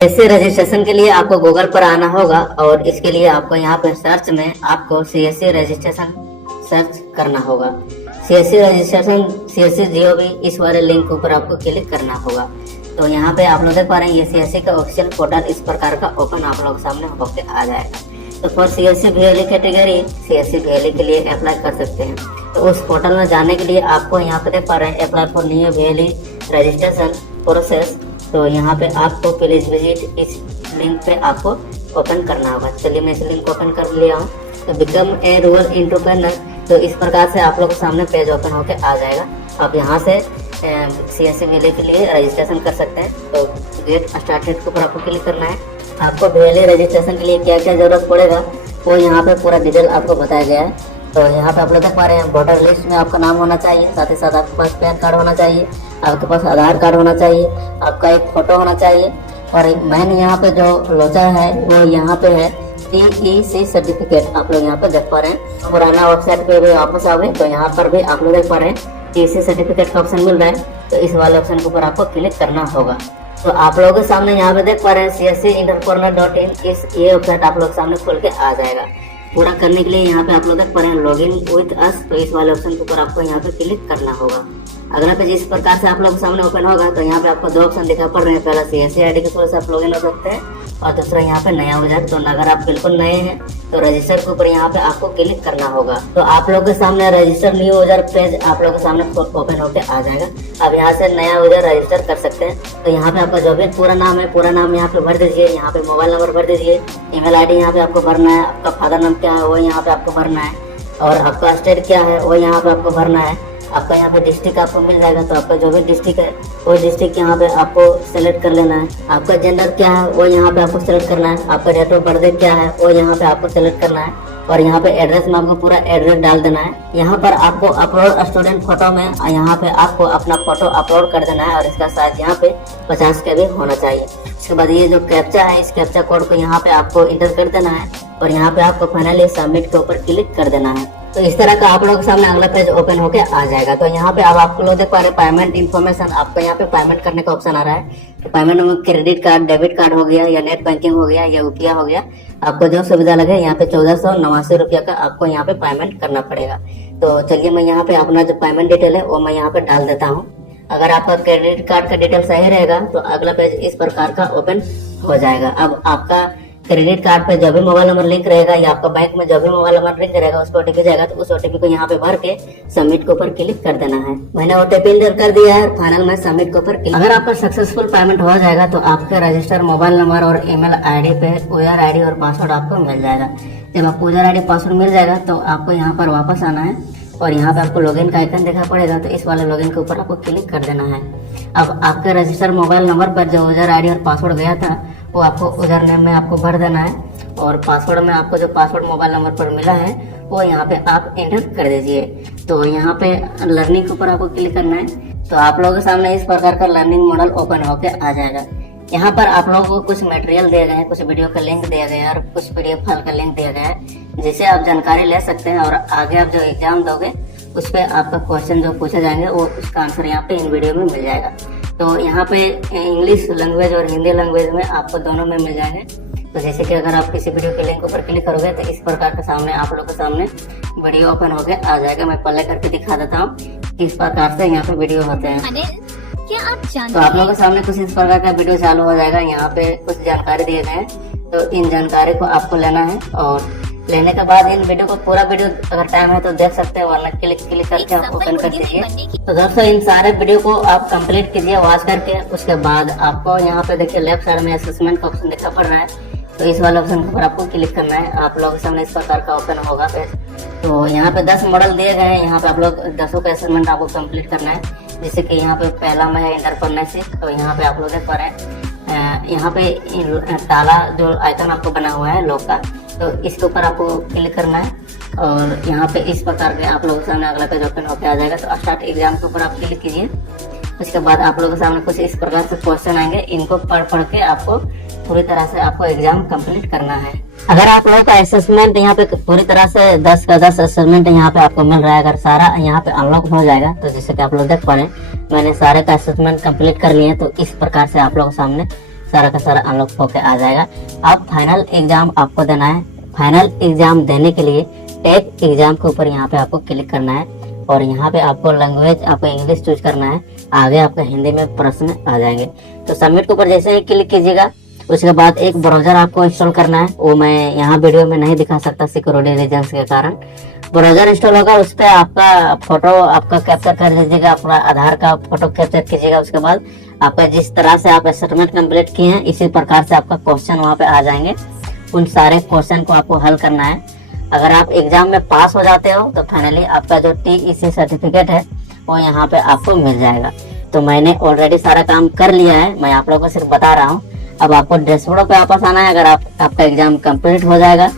ऐसे रजिस्ट्रेशन के लिए आपको गूगल पर आना होगा और इसके लिए आपको यहाँ पर सर्च में आपको सीएससी रजिस्ट्रेशन सर्च करना होगा। सीएससी रजिस्ट्रेशन सीएससी GOV इस वाले लिंक के ऊपर आपको क्लिक करना होगा। तो यहाँ पे आप लोग देख पा रहे हैं ये सीएससी का ऑफिशियल पोर्टल इस प्रकार का ओपन आप लोग सामने होकर आ जाएगा। तो for CSC VLE category CSC VLE के लिए अप्लाई कर सकते हैं। तो उस पोर्टल में जाने के लिए आपको यहाँ पे देख पा रहे हैं apply for new VLE registration process. तो यहाँ पे आपको प्लीज विजिट इस लिंक पे आपको ओपन करना होगा। चलिए मैं इस लिंक ओपन कर लिया हूँ। तो बिकम ए रूरल एंटरप्रेन्योर, तो इस प्रकार से आप लोग के सामने पेज ओपन होके आ जाएगा। आप यहाँ से सीएससी VLE के लिए रजिस्ट्रेशन कर सकते हैं। तो गेट स्टार्टेड के ऊपर आपको क्लिक करना है। आपको VLE रजिस्ट्रेशन के लिए क्या क्या जरूरत पड़ेगा वो यहाँ पे पूरा डिटेल आपको बताया गया है। तो यहाँ पे आप लोग देख पा रहे हैं वोटर लिस्ट में आपका नाम होना चाहिए, साथ ही साथ आपके पास पैन कार्ड होना चाहिए, आपके पास आधार कार्ड होना चाहिए, आपका एक फोटो होना चाहिए और मेन यहाँ पे जो लोचा है वो यहाँ पे है TEC सर्टिफिकेट। आप लोग यहाँ पे देख पा रहे हैं। पुराना वेबसाइट पे भी वापस आ गए तो यहाँ पर भी आप लोग देख पा रहे हैं TEC सर्टिफिकेट का ऑप्शन मिल रहा है। तो इस वाले ऑप्शन के ऊपर आपको क्लिक करना होगा। तो आप लोगों के सामने यहाँ पे देख पा रहे हैं cscinterncorner.in ये वेबसाइट आप लोग सामने खोल के आ जाएगा। पूरा करने के लिए यहाँ पे आप लोग देख पा रहे हैं लॉगिन विद अस, तो इस वाले ऑप्शन के ऊपर आपको यहाँ पे क्लिक करना होगा। अगला पेज इस प्रकार से आप लोग के सामने ओपन होगा। तो यहाँ पे आपको दो ऑप्शन दिखाई पड़ रहे हैं। पहला CSC ID के थ्रू से आप लॉगिन हो सकते हैं और दूसरा यहाँ पे नया यूजर। तो अगर आप बिल्कुल नए हैं तो रजिस्टर के ऊपर यहाँ पे आपको क्लिक करना होगा। तो आप लोग के सामने रजिस्टर न्यू यूजर पेज आप लोग के सामने ओपन होकर आ जाएगा। अब यहाँ से नया यूजर रजिस्टर कर सकते हैं। तो यहाँ पे आपका जो भी पूरा नाम है पूरा नाम यहाँ पे भर दीजिए। यहाँ पे मोबाइल नंबर भर दीजिए, email ID यहाँ पे आपको भरना है, आपका फादर नाम क्या है वो यहाँ पे आपको भरना है और आपका स्टेट क्या है वो यहाँ पे आपको भरना है। आपका यहाँ पे डिस्ट्रिक्ट आपको मिल जाएगा। तो आपका जो भी डिस्ट्रिक्ट है वो डिस्ट्रिक्ट यहाँ पे आपको सेलेक्ट कर लेना है। आपका जेंडर क्या है वो यहाँ पे आपको सेलेक्ट करना है। आपका डेट ऑफ बर्थडे क्या है वो यहाँ पे आपको सेलेक्ट करना है और यहाँ पे एड्रेस में आपको पूरा एड्रेस डाल देना है। यहाँ पर आपको अपलोड स्टूडेंट फोटो में यहाँ पे आपको अपना फोटो अपलोड कर देना है और इसका साइज यहाँ पे 50 KB होना चाहिए। इसके बाद ये जो कैप्चा है इस कैप्चा कोड को यहाँ पे आपको इंटर कर देना है और यहाँ पे आपको फाइनली सबमिट के ऊपर क्लिक कर देना है। तो इस तरह का आप लोगों के सामने अगला पेज ओपन होके आ जाएगा। तो यहाँ पे अब आप लोग देख पा रहे हैं पेमेंट इन्फॉर्मेशन, आपको यहाँ पे पेमेंट करने का ऑप्शन आ रहा है। तो पेमेंट में क्रेडिट कार्ड, डेबिट कार्ड हो गया या नेट बैंकिंग हो गया या UPI हो गया, आपको जो सुविधा लगे यहाँ पे 1489 रुपया का आपको यहाँ पे पेमेंट करना पड़ेगा। तो चलिए मैं यहाँ पे अपना जो पेमेंट डिटेल है वो मैं यहाँ पे डाल देता हूँ। अगर आपका क्रेडिट कार्ड का डिटेल सही रहेगा तो अगला पेज इस प्रकार का ओपन हो जाएगा। अब आपका क्रेडिट कार्ड पे जो भी मोबाइल नंबर लिंक रहेगा या आपका बैंक में जो भी मोबाइल नंबर लिंक रहेगा उस पर OTP जाएगा। तो उस OTP को यहाँ पे भर के सबमिट के ऊपर क्लिक कर देना है। मैंने OTP इंटर कर दिया है, फाइनल में सबमिट के ऊपर क्लिक। अगर आपका सक्सेसफुल पेमेंट हो जाएगा तो आपके रजिस्टर मोबाइल नंबर और email ID पे यूजर ID और पासवर्ड आपको मिल जाएगा। जब आपको यूजर ID पासवर्ड मिल जाएगा तो आपको यहाँ पर वापस आना है और यहाँ पे आपको लॉगिन का आइकन देखा पड़ेगा। तो इस वाले लॉगिन के ऊपर आपको क्लिक कर देना है। अब आपके रजिस्टर मोबाइल नंबर पर जो यूजर ID और पासवर्ड गया था वो आपको यूजर नेम में आपको भर देना है और पासवर्ड में आपको जो पासवर्ड मोबाइल नंबर पर मिला है वो यहाँ पे आप एंटर कर दीजिए। तो यहाँ पे लर्निंग के ऊपर आपको क्लिक करना है। तो आप लोगों के सामने इस प्रकार का लर्निंग मॉडल ओपन होके आ जाएगा। यहाँ पर आप लोगों को कुछ मटेरियल दिए गए हैं, कुछ वीडियो का लिंक दिया गया है और कुछ PDF फाइल का लिंक दिया गया है जिससे आप जानकारी ले सकते हैं और आगे आप जो एग्जाम दोगे उस पर आपका क्वेश्चन जो पूछे जाएंगे वो उसका आंसर यहाँ पे इन वीडियो में मिल जाएगा। तो यहाँ पे इंग्लिश लैंग्वेज और हिंदी लैंग्वेज में आपको दोनों में मिल जाएंगे। तो जैसे कि अगर आप किसी वीडियो के लिंक ऊपर क्लिक करोगे तो इस प्रकार के सामने आप लोगों के सामने वीडियो ओपन होके आ जाएगा। मैं पहले करके दिखा देता हूँ किस प्रकार से यहाँ पे वीडियो होते हैं। क्या आप जानते तो आप लोगों के सामने कुछ इस प्रकार का वीडियो चालू हो जाएगा। यहाँ पे कुछ जानकारी दिए गए हैं तो इन जानकारी को आपको लेना है और लेने के बाद इन वीडियो को पूरा वीडियो अगर टाइम है तो देख सकते हैं, वरना क्लिक करके आप ओपन कर दीजिए। तो दोस्तों इन सारे वीडियो को आप कंप्लीट कीजिए वॉच करके। उसके बाद आपको यहाँ पे देखिए लेफ्ट साइड में असेसमेंट का ऑप्शन दिखा पड़ रहा है। तो इस वाले ऑप्शन के ऊपर आपको क्लिक करना है। आप लोगों के सामने इस प्रकार का ओपन होगा पेज। तो यहाँ पे 10 मॉडल दिए गए हैं। यहाँ पे आप लोग 10 का असेसमेंट आपको कंप्लीट करना है। जैसे कि यहाँ पे पहला में है एंटरप्रेन्योरशिप। तो यहाँ पे आप लोग देख पा रहे हैं यहाँ पे ताला जो आइकन आपको बना हुआ है लोग का, तो इसके ऊपर आपको क्लिक करना है और यहाँ पे इस प्रकार के आप लोगों के सामने अगला पेज ओपन होकर आ जाएगा। तो स्टार्ट एग्जाम के ऊपर आप क्लिक कीजिए। उसके बाद आप लोगों के सामने कुछ इस प्रकार से क्वेश्चन आएंगे, इनको पढ़ के आपको पूरी तरह से आपको एग्जाम कंप्लीट करना है। अगर आप लोगों का असेसमेंट यहाँ पे पूरी तरह से 10 का 10 असेसमेंट यहाँ पे आपको मिल रहा है, अगर सारा यहाँ पे अनलॉक हो जाएगा तो जैसे कि आप लोग देख पा रहे हैं मैंने सारे का असेसमेंट कंप्लीट कर लिए। तो इस प्रकार से आप लोगों के सामने सारा का सारा अनलॉक होके आ जाएगा। अब फाइनल एग्जाम आपको देना है। फाइनल एग्जाम देने के लिए टेक एग्जाम के ऊपर यहाँ पे आपको क्लिक करना है और यहाँ पे आपको लैंग्वेज आपको इंग्लिश चूज करना है। आगे आपका हिंदी में प्रश्न आ जाएंगे। तो सबमिट के ऊपर जैसे ही क्लिक कीजिएगा उसके बाद एक ब्राउजर आपको इंस्टॉल करना है। वो मैं यहाँ वीडियो में नहीं दिखा सकता सिक्योरिटी रीजंस के कारण। ब्राउजर इंस्टॉल होगा, उस पर आपका फोटो आपका कैप्चर कर लीजिएगा, अपना आधार का फोटो कैप्चर कीजिएगा। उसके बाद आपका जिस तरह से आप असाइनमेंट कंप्लीट किए हैं इसी प्रकार से आपका क्वेश्चन वहाँ पे आ जाएंगे। उन सारे क्वेश्चन को आपको हल करना है। अगर आप एग्जाम में पास हो जाते हो तो फाइनली आपका जो TEC सर्टिफिकेट है वो यहाँ पे आपको मिल जाएगा। तो मैंने ऑलरेडी सारा काम कर लिया है, मैं आप लोगों को सिर्फ बता रहा हूँ। अब आपको डैशबोर्ड पे वापस आना है। अगर आपका एग्जाम कंप्लीट हो जाएगा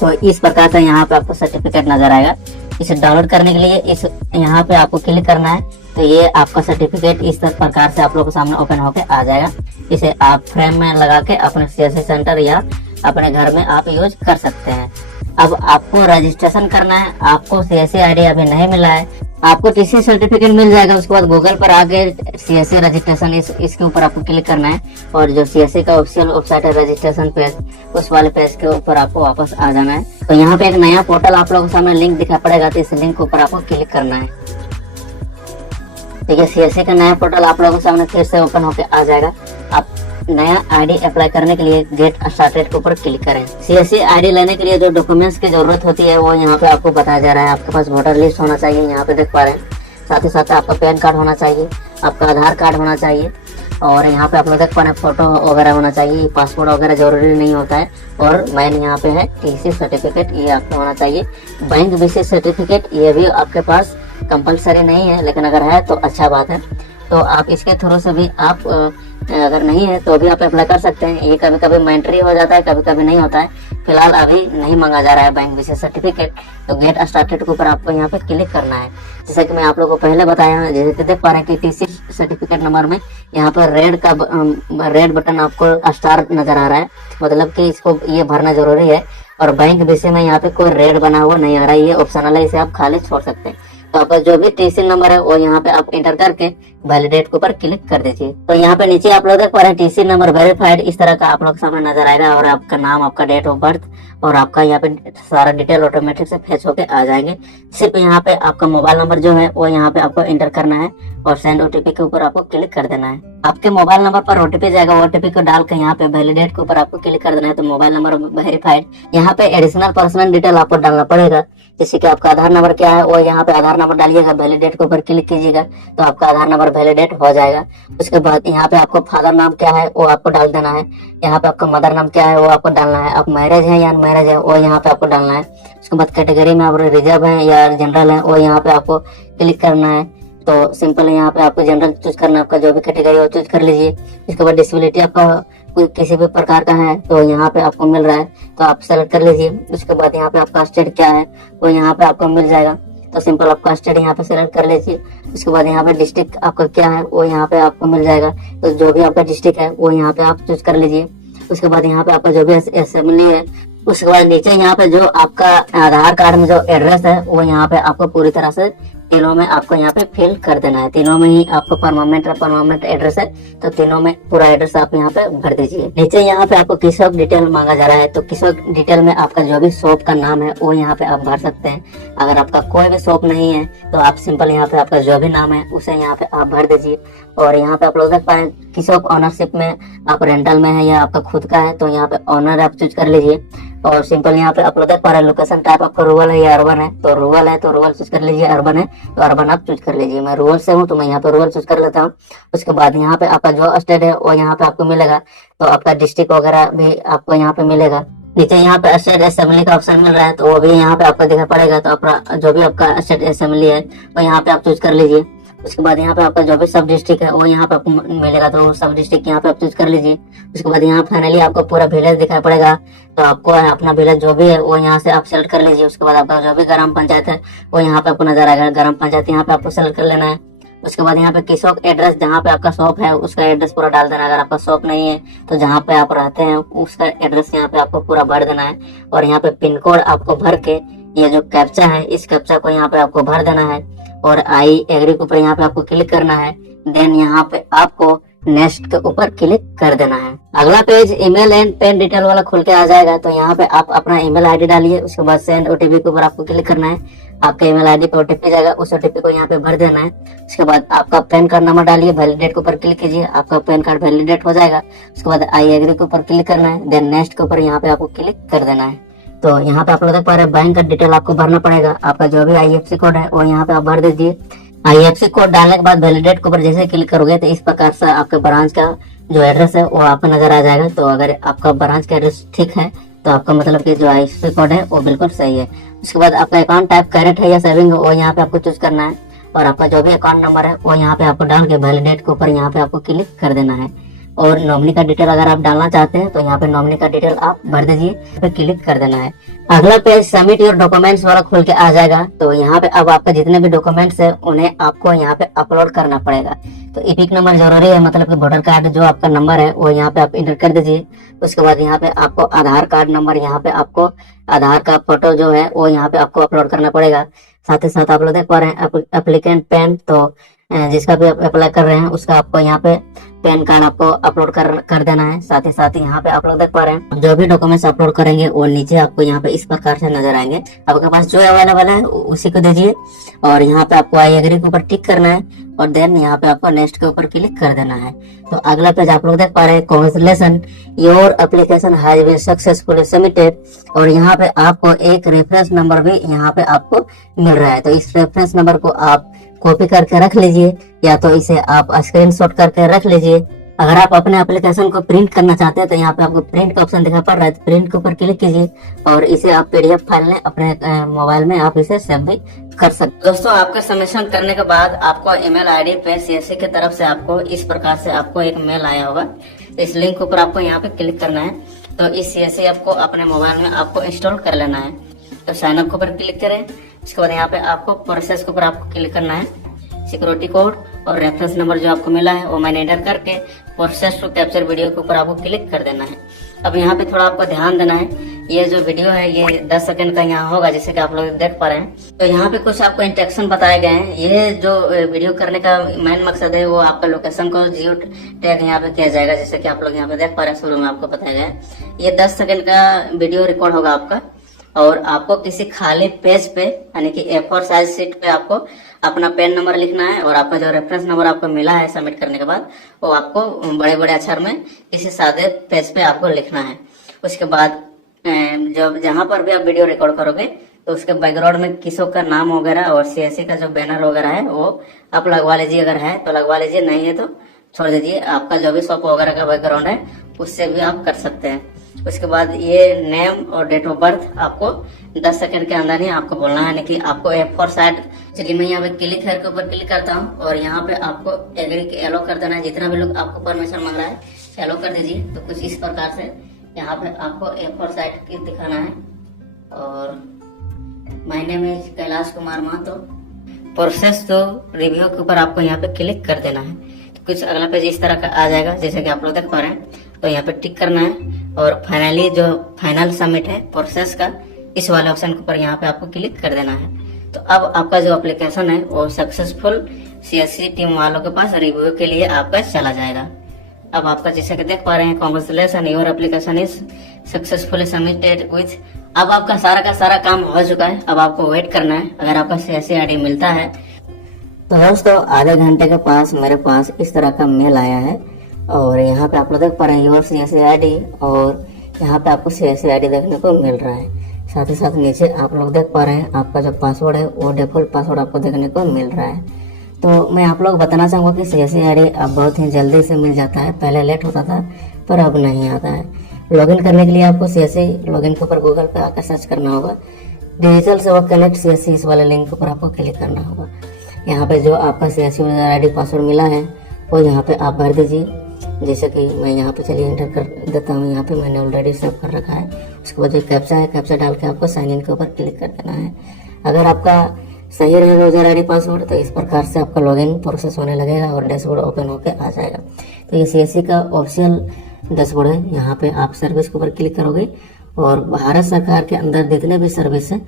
तो इस प्रकार से यहाँ पे आपको सर्टिफिकेट नजर आएगा। इसे डाउनलोड करने के लिए इस यहाँ पे आपको क्लिक करना है। तो ये आपका सर्टिफिकेट इस प्रकार से आप लोगों के सामने ओपन होके आ जाएगा। इसे आप फ्रेम में लगा के अपने CSC सेंटर या अपने घर में आप यूज कर सकते हैं। अब आपको रजिस्ट्रेशन करना है। आपको CSC ID अभी नहीं मिला है, आपको TC सर्टिफिकेट मिल जाएगा। उसके बाद गूगल पर आके CSC रजिस्ट्रेशन इसके ऊपर आपको क्लिक करना है और जो CSC का ऑफिशियल वेबसाइट है रजिस्ट्रेशन पेज, उस वाले पेज के ऊपर आपको वापस आ जाना है। तो यहाँ पे एक नया पोर्टल आप लोगों के सामने लिंक दिखा पड़ेगा, तो इस लिंक के ऊपर आपको क्लिक करना है। ठीक है, CSC का नया पोर्टल आप लोगों के सामने फिर से ओपन होकर आ जाएगा। आप नया ID अप्लाई करने के लिए गेट स्टार्टेड के ऊपर क्लिक करें। CSC ID लेने के लिए जो डॉक्यूमेंट्स की जरूरत होती है वो यहाँ पे आपको बताया जा रहा है। आपके पास वोटर लिस्ट होना चाहिए, यहाँ पे देख पा रहे हैं। साथ ही साथ आपका पैन कार्ड होना चाहिए, आपका आधार कार्ड होना चाहिए और यहाँ पे आप लोग देख पा रहे हैं फोटो वगैरह होना चाहिए। पासपोर्ट वगैरह जरूरी नहीं होता है। और मेन यहाँ पे है TC सर्टिफिकेट, ये आपका होना चाहिए। बैंक विशेष सर्टिफिकेट ये भी आपके पास कंपलसरी नहीं है, लेकिन अगर है तो अच्छा बात है। तो आप इसके थ्रू से भी आप अगर नहीं है तो भी आप अप्लाई कर सकते हैं। ये कभी कभी मैंडेटरी हो जाता है, कभी कभी नहीं होता है। फिलहाल अभी नहीं मांगा जा रहा है बैंक विशेष सर्टिफिकेट। तो गेट स्टार्टेड के ऊपर आपको यहाँ पे क्लिक करना है। जैसे कि मैं आप लोगों को पहले बताया, जैसे देख पा रहे हैं कि TC सर्टिफिकेट नंबर में यहाँ पर रेड बटन आपको स्टार नजर आ रहा है, मतलब कि इसको ये भरना जरूरी है। और बैंक विषय में यहाँ पे कोई रेड बना हुआ नहीं आ रहा है, ये ऑप्शनल है, इसे आप खाली छोड़ सकते हैं। तो आपका जो भी TC नंबर है वो यहाँ पे आप इंटर करके वैलिडेट के ऊपर क्लिक कर दीजिए। तो यहाँ पे नीचे आप लोग देख पा रहे हैं TC नंबर वेरीफाइड, इस तरह का आप लोग सामने नजर आएगा। और आपका नाम, आपका डेट ऑफ बर्थ और आपका यहाँ पे सारा डिटेल ऑटोमेटिक से फेच होके आ जाएंगे। सिर्फ यहाँ पे आपका मोबाइल नंबर जो है वो यहाँ पे आपको इंटर करना है और सेंड OTP के ऊपर आपको क्लिक कर देना है। आपके मोबाइल नंबर पर OTP जाएगा, OTP को डाल के यहाँ पे वैलिडेट के ऊपर आपको क्लिक कर देना है। तो मोबाइल नंबर वेरीफाइड। यहाँ पे एडिशनल पर्सनल डिटेल आपको डालना पड़ेगा, जैसे कि आपका आधार नंबर क्या है वो यहाँ पे आधार नंबर डालिएगा, वैलिडेट के ऊपर क्लिक कीजिएगा तो आपका आधार नंबर वैलिडेट हो जाएगा। उसके बाद यहाँ पे आपको फादर नाम क्या है वो आपको डाल देना है। यहाँ पे आपका मदर नाम क्या है वो आपको डालना है। आप मैरिज है या अनमैरिज है वो यहाँ पे आपको डालना है। उसके बाद कैटेगरी में आप रिजर्व है या जनरल है वो यहाँ पे आपको क्लिक करना है। तो सिंपल यहाँ पे आपको जनरल चूज करना है, आपका जो भी कैटेगरी वो चूज कर लीजिए। उसके बाद डिसेबिलिटी आपका कोई किसी भी प्रकार का है तो यहाँ पे आपको मिल रहा है तो आप सेलेक्ट कर लीजिए। उसके बाद यहाँ पे आपका स्टेट क्या है वो यहाँ पे आपको मिल जाएगा। तो सिंपल आपका स्टेट यहाँ पे सेलेक्ट कर लीजिए। उसके बाद यहाँ पे डिस्ट्रिक्ट आपका क्या है वो यहाँ पे आपको मिल जाएगा। तो जो भी आपका डिस्ट्रिक्ट है वो यहाँ पे आप चूज कर लीजिए। उसके बाद यहाँ पे आपका जो भी असेंबली है, उसके बाद नीचे यहाँ पे जो आपका आधार कार्ड में जो एड्रेस है वो यहाँ पे आपको पूरी तरह से तीनों में आपको यहाँ पे फिल कर देना है। तीनों में ही आपको परमानेंट एड्रेस है तो तीनों में पूरा एड्रेस आप यहाँ पे भर दीजिए। नीचे यहाँ पे आपको किस डिटेल मांगा जा रहा है तो किस डिटेल में आपका जो भी शॉप का नाम है वो यहाँ पे आप भर सकते हैं। अगर आपका कोई भी शॉप नहीं है तो आप सिंपल यहाँ पे आपका जो भी नाम है उसे यहाँ पे आप भर दीजिए। और यहाँ पे आप लोग देख पाए किस ऑनरशिप में आप रेंटल में है या आपका खुद का है तो यहाँ पे ऑनर आप चूज कर लीजिए। और सिंपल यहाँ पे आप लोग देख पा रहे हैं लोकेशन टाइप आपका रूरल है या अर्बन है तो रूरल है तो रूरल चूज कर लीजिए, अर्बन है तो अर्बन आप चूज कर लीजिए। मैं रूरल से हूँ तो मैं यहाँ पे रूरल चूज कर लेता हूँ। उसके बाद यहाँ पे आपका जो स्टेट है वो यहाँ पे आपको मिलेगा तो आपका डिस्ट्रिक्ट वगैरह भी आपको यहाँ पे मिलेगा। नीचे यहाँ पे स्टेट असेंबली का ऑप्शन मिल रहा है तो वो भी यहाँ पे आपको दिखा पड़ेगा। तो अपना जो भी आपका स्टेट असेंबली है वो यहाँ पे आप चूज कर लीजिए। उसके बाद यहाँ पे आपका जो भी सब डिस्ट्रिक्ट है वो यहाँ पे आपको मिलेगा तो सब डिस्ट्रिक्ट यहाँ पे आप चूज कर लीजिए। उसके बाद यहाँ फाइनली आपको पूरा विलेज दिखाई पड़ेगा तो आपको अपना विलेज जो भी है वो यहाँ से आप सेलेक्ट कर लीजिए। उसके बाद आपका जो भी ग्राम पंचायत है वो यहाँ पे आपको नजर आएगा, ग्राम पंचायत यहाँ पे आपको सेलेक्ट कर लेना है। उसके बाद यहाँ पे किसोक एड्रेस जहाँ पे आपका शॉप है उसका एड्रेस पूरा डाल देना है। अगर आपका शॉप नहीं है तो जहाँ पे आप रहते हैं उसका एड्रेस यहाँ पे आपको पूरा भर देना है। और यहाँ पे पिन कोड आपको भर के ये जो कैप्चा है इस कैप्चा को यहाँ पे आपको भर देना है। और आई एग्री के ऊपर यहाँ पे आपको क्लिक करना है। देन यहाँ पे आपको नेक्स्ट के ऊपर क्लिक कर देना है। अगला page email and PAN detail वाला खुल के आ जाएगा। तो यहाँ पे आप अपना ईमेल आईडी डालिए, उसके बाद सेंड ओटीपी के ऊपर आपको क्लिक करना है। आपका ईमेल आईडी पे ओटीपी जाएगा, उस ओटीपी को यहाँ पे भर देना है। उसके बाद आपका पैन कार्ड नंबर डालिए, वैलिडेट के ऊपर क्लिक कीजिए, आपका पैन कार्ड वैलिडेट हो जाएगा। उसके बाद आई एग्री के ऊपर क्लिक करना है, देन नेक्स्ट के ऊपर यहाँ पे आपको क्लिक कर देना है। तो यहाँ पे आप लोग देख पा रहे हैं बैंक का डिटेल आपको भरना पड़ेगा। आपका जो भी IFSC कोड है वो यहाँ पे आप भर दीजिए। IFSC कोड डालने के बाद वैलिडेट के ऊपर जैसे क्लिक करोगे तो इस प्रकार से आपके ब्रांच का जो एड्रेस है वो आपको नजर आ जाएगा। तो अगर आपका ब्रांच का एड्रेस ठीक है तो आपका मतलब कि जो IFSC कोड है वो बिल्कुल सही है। उसके बाद आपका अकाउंट टाइप करेक्ट है या सेविंग वो यहाँ पे आपको चूज करना है, और आपका जो भी अकाउंट नंबर है वो यहाँ पे आपको डाल के वैलिडेट के ऊपर यहाँ पे आपको क्लिक कर देना है। और नॉमिनी का डिटेल अगर आप डालना चाहते हैं तो यहाँ पे नॉमिनी का डिटेल आप भर दीजिए, पे क्लिक कर देना है। अगला पेज सबमिट योर डॉक्यूमेंट्स वाला खुल के आ जाएगा। तो यहाँ पे अब आपके जितने भी डॉक्यूमेंट्स है उन्हें आपको यहाँ पे अपलोड करना पड़ेगा। तो इपिक नंबर जरूरी है, मतलब कि वोटर कार्ड जो आपका नंबर है वो यहाँ पे आप इंटर कर दीजिए। उसके बाद यहाँ पे आपको आधार कार्ड नंबर, यहाँ पे आपको आधार का फोटो जो है वो यहाँ पे आपको अपलोड करना पड़ेगा। साथ ही साथ आप लोग देख पा रहे हैं एप्लीकेंट पैन, तो जिसका भी आप अप्लाई कर रहे हैं उसका आपको यहाँ पे पैन कार्ड आपको अपलोड कर देना है। साथ ही यहाँ पे आप लोग देख पा रहे हैं जो भी डॉक्यूमेंट्स अपलोड करेंगे वो नीचे आपको यहाँ पे इस प्रकार से नजर आएंगे। आपके पास जो अवेलेबल है उसी को दीजिए, और यहाँ पे आपको आई एग्री के ऊपर टिक करना है, और देन यहाँ पे आपको नेक्स्ट के ऊपर क्लिक कर देना है। तो अगला पेज आप लोग देख पा रहे हैं, congratulation your application has been successfully submitted. और यहाँ पे आपको एक रेफरेंस नंबर भी यहाँ पे आपको मिल रहा है। तो इस रेफरेंस नंबर को आप कॉपी करके रख लीजिए, या तो इसे आप स्क्रीनशॉट करके रख लीजिए। अगर आप अपने एप्लीकेशन को प्रिंट करना चाहते हैं तो यहाँ पे आपको प्रिंट का ऑप्शन दिखा पड़ रहा है, तो प्रिंट के ऊपर क्लिक कीजिए और इसे आप PDF फाइल में अपने मोबाइल में आप इसे सेव भी कर सकते। दोस्तों, आपका सबमिशन करने के बाद आपको ईमेल आईडी पे CSC की तरफ से आपको इस प्रकार से आपको एक मेल आया होगा। इस लिंक के ऊपर आपको यहाँ पे क्लिक करना है। तो इस CSC ऐप को अपने मोबाइल में आपको इंस्टॉल कर लेना है। तो साइन अप के ऊपर क्लिक करें। उसके बाद यहाँ पे आपको प्रोसेस के ऊपर आपको क्लिक करना है। सिक्योरिटी कोड और रेफरेंस नंबर जो आपको मिला है वो मैंने एंटर करके प्रोसेस टू कैप्चर वीडियो के ऊपर आपको क्लिक कर देना है। अब यहाँ पे थोड़ा आपको ध्यान देना है, ये जो वीडियो है ये 10 सेकंड का यहाँ होगा, जैसे कि आप लोग देख पा रहे हैं। तो यहाँ पे कुछ आपको इंस्ट्रक्शन बताए गए हैं। ये जो वीडियो करने का मेन मकसद है वो आपका लोकेशन को जियो टैग यहाँ पे किया जाएगा, जैसे कि आप लोग यहाँ पे देख पा रहे हैं। शुरू में आपको बताया गया है ये 10 सेकंड का वीडियो रिकॉर्ड होगा आपका, और आपको किसी खाली पेज पे यानी कि A4 साइज शीट पे आपको अपना पेन नंबर लिखना है, और आपका जो रेफरेंस नंबर आपको मिला है सबमिट करने के बाद वो आपको बड़े बड़े अक्षर में किसी सादे पेज पे आपको लिखना है। उसके बाद जब जहां पर भी आप वीडियो रिकॉर्ड करोगे तो उसके बैकग्राउंड में किसों का नाम वगैरह और CSC का जो बैनर वगैरह है वो आप लगवा लीजिए। अगर है तो लगवा लीजिए, नहीं है तो छोड़ दीजिए। आपका जो भी शॉप वगैरह का बैकग्राउंड है उससे भी आप कर सकते हैं। उसके बाद ये नेम और डेट ऑफ बर्थ आपको 10 सेकंड के अंदर ही आपको बोलना है, यानी कि आपको A4 साइड। चलिए मैं यहाँ पे क्लिक हेयर के ऊपर क्लिक करता हूँ और यहाँ पे आपको एग्री के एलो कर देना है। जितना भी लोग आपको परमिशन मांग रहा है एलो कर दीजिए। तो कुछ इस प्रकार से यहाँ पे आपको A4 साइड की दिखाना है, और महीने में कैलाश कुमार महतो प्रोसेस तो रिव्यू के ऊपर आपको यहाँ पे क्लिक कर देना है। तो कुछ अगला पेज इस तरह का आ जाएगा, जैसे कि आप लोग देख पा रहे हैं। तो यहाँ पे टिक करना है, और फाइनली जो फाइनल सबमिट है प्रोसेस का, इस वाले ऑप्शन के ऊपर यहाँ पे आपको क्लिक कर देना है। तो अब आपका जो एप्लीकेशन है वो सक्सेसफुल CSC टीम वालों के पास रिव्यू के लिए आपका चला जाएगा। अब आपका जैसे कि देख पा रहे हैं, congratulation your application is successfully submitted with. अब आपका सारा का सारा काम हो चुका है। अब आपको वेट करना है अगर आपका CSC ID मिलता है। तो दोस्तों, आधे घंटे के पास मेरे पास इस तरह का मेल आया है, और यहाँ पे आप लोग देख पा रहे हैं योर CSC ID, और यहाँ पे आपको CSC ID देखने को मिल रहा है। साथ ही साथ नीचे आप लोग देख पा रहे हैं आपका जो पासवर्ड है वो डिफॉल्ट पासवर्ड आपको देखने को मिल रहा है। तो मैं आप लोग बताना चाहूँगा कि CSC ID अब बहुत ही जल्दी से मिल जाता है। पहले लेट होता था पर अब नहीं आता है। लॉगिन करने के लिए आपको CSC लॉगिन के ऊपर गूगल पे आकर सर्च करना होगा। डिजिटल सेवा कनेक्ट CSC, इस वाले लिंक के ऊपर आपको क्लिक करना होगा। यहाँ पे जो आपका CSC ID पासवर्ड मिला है वो यहाँ पे आप भर दीजिए। जैसे कि मैं यहाँ पे चलिए एंटर कर देता हूँ। यहाँ पे मैंने ऑलरेडी सेव कर रखा है। उसके बाद जो कैप्चा है, कैप्चा डाल के आपको साइन इन के ऊपर क्लिक कर देना है। अगर आपका सही रहेगा यूजर ID पासवर्ड तो इस प्रकार से आपका लॉगिन प्रोसेस होने लगेगा और डैशबोर्ड ओपन होके आ जाएगा। तो ये CSC का ऑफिशियल डैशबोर्ड है। यहाँ पे आप सर्विस के ऊपर क्लिक करोगे और भारत सरकार के अंदर जितने भी सर्विस है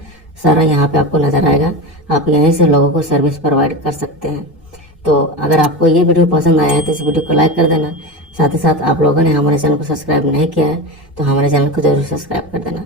सारा यहाँ पे आपको नजर आएगा। आप यहीं से लोगों को सर्विस प्रोवाइड कर सकते हैं। तो अगर आपको ये वीडियो पसंद आया है तो इस वीडियो को लाइक कर देना। साथ ही साथ आप लोगों ने हमारे चैनल को सब्सक्राइब नहीं किया है तो हमारे चैनल को जरूर सब्सक्राइब कर देना।